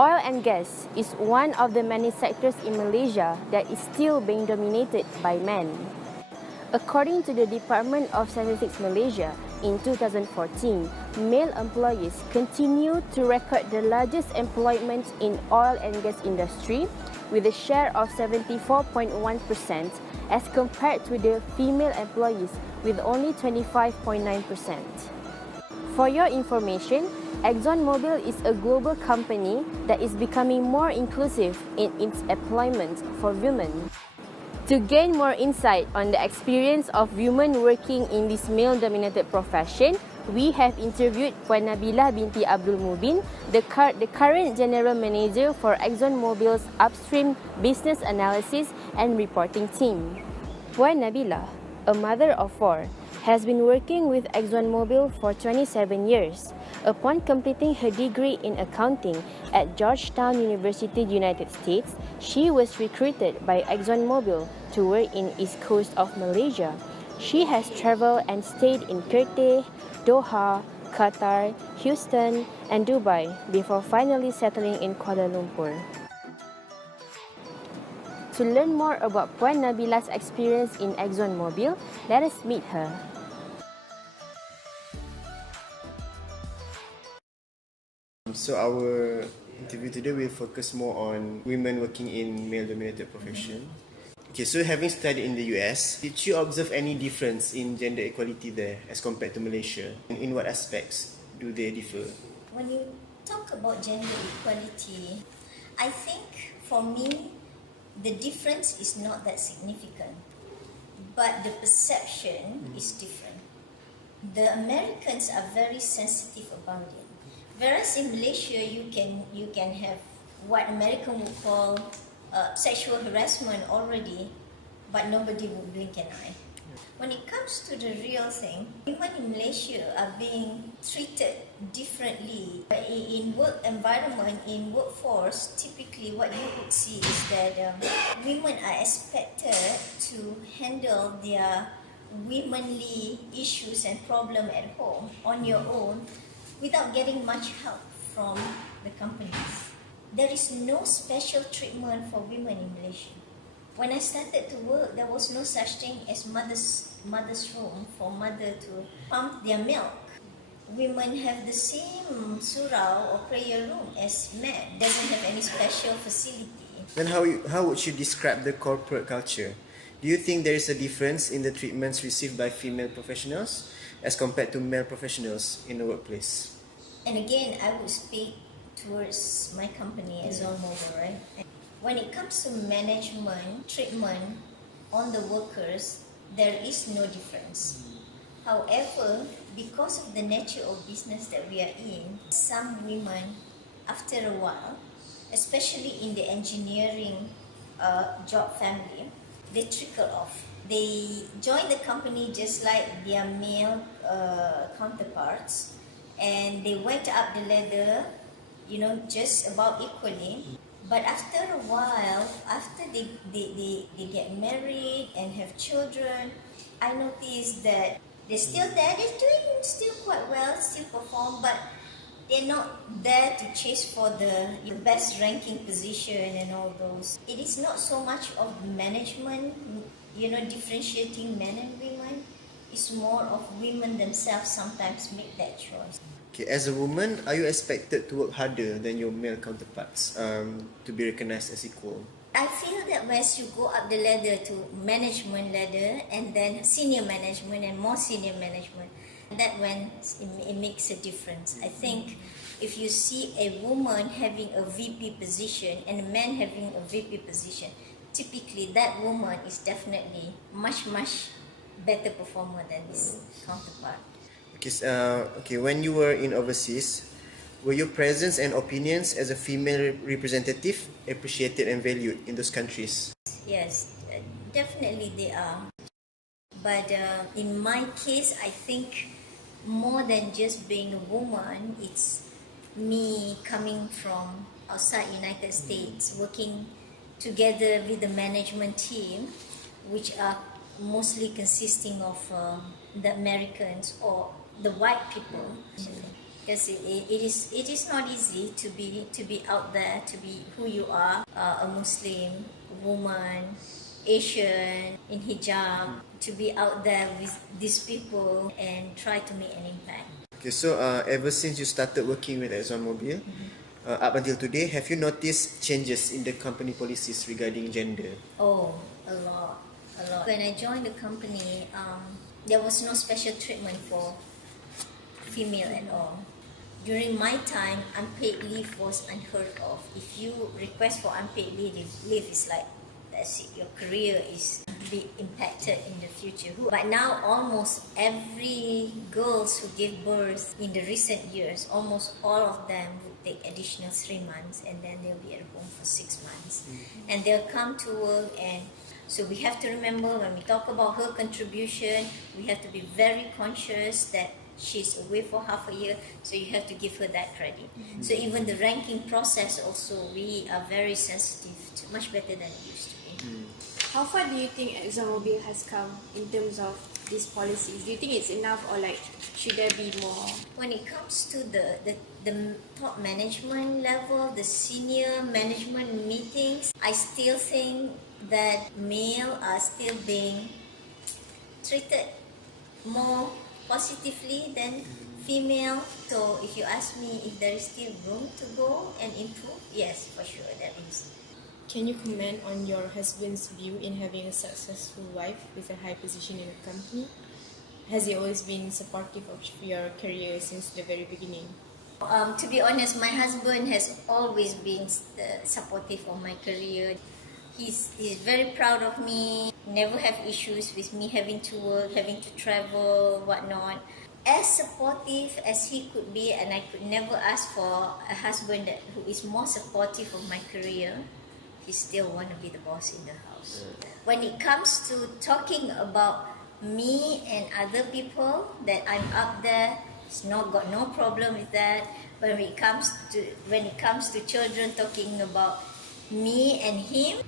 Oil and gas is one of the many sectors in Malaysia that is still being dominated by men. According to the Department of Statistics Malaysia, in 2014, male employees continue to record the largest employment in oil and gas industry with a share of 74.1% as compared to the female employees with only 25.9%. For your information, ExxonMobil is a global company that is becoming more inclusive in its employment for women. To gain more insight on the experience of women working in this male-dominated profession, we have interviewed Puan Nabilah binti Abdul Mubin, the current General Manager for ExxonMobil's Upstream Business Analysis and Reporting team. Puan Nabilah, a mother of 4, has been working with ExxonMobil for 27 years. Upon completing her degree in accounting at Georgetown University, United States, she was recruited by ExxonMobil to work in East Coast of Malaysia. She has traveled and stayed in Kerteh, Doha, Qatar, Houston, and Dubai before finally settling in Kuala Lumpur. To learn more about Puan Nabilah's experience in ExxonMobil, let us meet her. So our interview today will focus more on women working in male-dominated profession. Okay, so having studied in the US, did you observe any difference in gender equality there as compared to Malaysia? And in what aspects do they differ? When you talk about gender equality, I think for me, the difference is not that significant, but the perception is different. The Americans are very sensitive about it. Whereas in Malaysia, you can have what American would call sexual harassment already, but nobody would blink an eye. When it comes to the real thing, women in Malaysia are being treated differently. In work environment, in workforce, typically what you would see is that women are expected to handle their womanly issues and problem at home on your own, without getting much help from the companies. There is no special treatment for women in Malaysia. When I started to work, there was no such thing as mother's room for mother to pump their milk. Women have the same surau or prayer room as men. Doesn't have any special facility. Then how would you describe the corporate culture? Do you think there is a difference in the treatments received by female professionals as compared to male professionals in the workplace? And again, I would speak towards my company, ExxonMobil, right? When it comes to management, treatment on the workers, there is no difference. However, because of the nature of business that we are in, some women, after a while, especially in the engineering job family, they trickle off. They join the company just like their male counterparts, and they went up the ladder, just about equally. But after a while, after they get married and have children, I noticed that they're still there, they're doing still quite well, still perform, but they're not there to chase for the best ranking position and all those. It is not so much of management, differentiating men and women. It's more of women themselves sometimes make that choice. Okay, as a woman, are you expected to work harder than your male counterparts to be recognized as equal? I feel that once you go up the ladder to management ladder and then senior management and more senior management, that when it makes a difference. I think if you see a woman having a VP position and a man having a VP position, typically that woman is definitely much better performer than his counterpart. Okay, when you were in overseas, were your presence and opinions as a female representative appreciated and valued in those countries? Yes, definitely they are. But in my case, I think more than just being a woman, it's me coming from outside United States, working together with the management team, which are mostly consisting of the Americans or the white people. Because it is not easy to be out there, to be who you are, a Muslim woman, Asian in hijab, to be out there with these people and try to make an impact. Okay, so ever since you started working with ExxonMobil, up until today, have you noticed changes in the company policies regarding gender? Oh, a lot, a lot. When I joined the company, there was no special treatment for female at all. During my time, unpaid leave was unheard of. If you request for unpaid leave is like, that's it, your career is be impacted in the future. But now almost every girls who gave birth in the recent years, almost all of them would take additional 3 months and then they'll be at home for 6 months. And they'll come to work, and so we have to remember when we talk about her contribution, we have to be very conscious that she's away for half a year, so you have to give her that credit. So even the ranking process also, we are very sensitive to, much better than it used to be. How far do you think ExxonMobil has come in terms of these policies? Do you think it's enough, or like should there be more? When it comes to the top management level, the senior management meetings, I still think that male are still being treated more positively than female. So if you ask me if there is still room to go and improve, yes, for sure there is. Can you comment on your husband's view in having a successful wife with a high position in the company? Has he always been supportive of your career since the very beginning? To be honest, my husband has always been supportive of my career. He's very proud of me, never have issues with me having to work, having to travel, whatnot. As supportive as he could be, and I could never ask for a husband who is more supportive of my career, he still want to be the boss in the house. When it comes to talking about me and other people, that I'm up there, he's not got no problem with that. But when it comes to children, talking about me and him,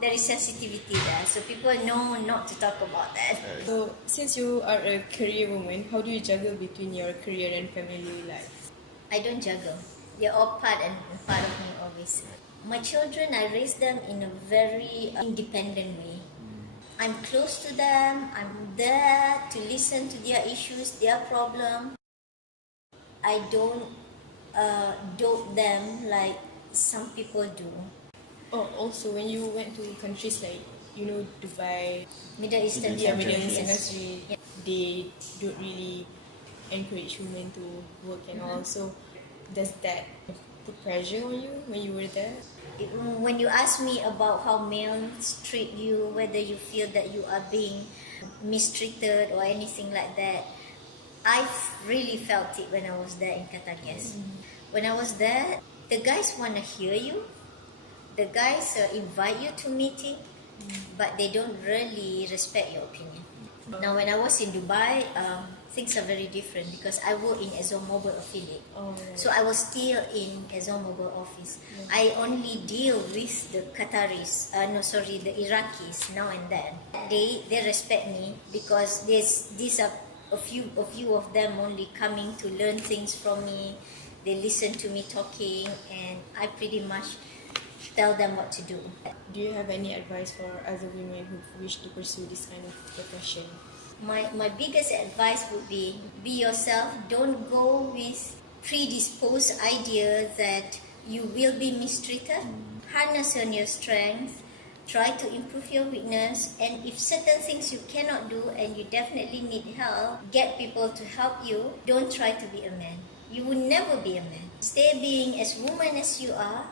there is sensitivity there. So people know not to talk about that. So, since you are a career woman, how do you juggle between your career and family life? I don't juggle. They're all part of me always. My children, I raise them in a very independent way. I'm close to them. I'm there to listen to their issues, their problem. I don't dope them like some people do. Oh, also when you went to countries like, Dubai, Middle Eastern Middle countries. Eastern countries, they don't really encourage women to work and all. So does that put pressure on you when you were there? When you ask me about how males treat you, whether you feel that you are being mistreated or anything like that, I've really felt it when I was there in Qatar. When I was there, the guys want to hear you. The guys invite you to meeting, but they don't really respect your opinion. Now, when I was in Dubai, things are very different because I work in ExxonMobil affiliate. Oh, right. So I was still in ExxonMobil office. Yeah. I only deal with the Qataris, the Iraqis now and then. They respect me because these are a few of them only coming to learn things from me. They listen to me talking, and I pretty much tell them what to do. Do you have any advice for other women who wish to pursue this kind of profession? My biggest advice would be yourself. Don't go with predisposed idea that you will be mistreated. Harness on your strength. Try to improve your weakness. And if certain things you cannot do and you definitely need help, get people to help you. Don't try to be a man. You will never be a man. Stay being as woman as you are.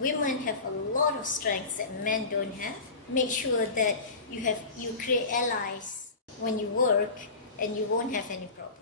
Women have a lot of strengths that men don't have. Make sure that you create allies when you work, and you won't have any problem.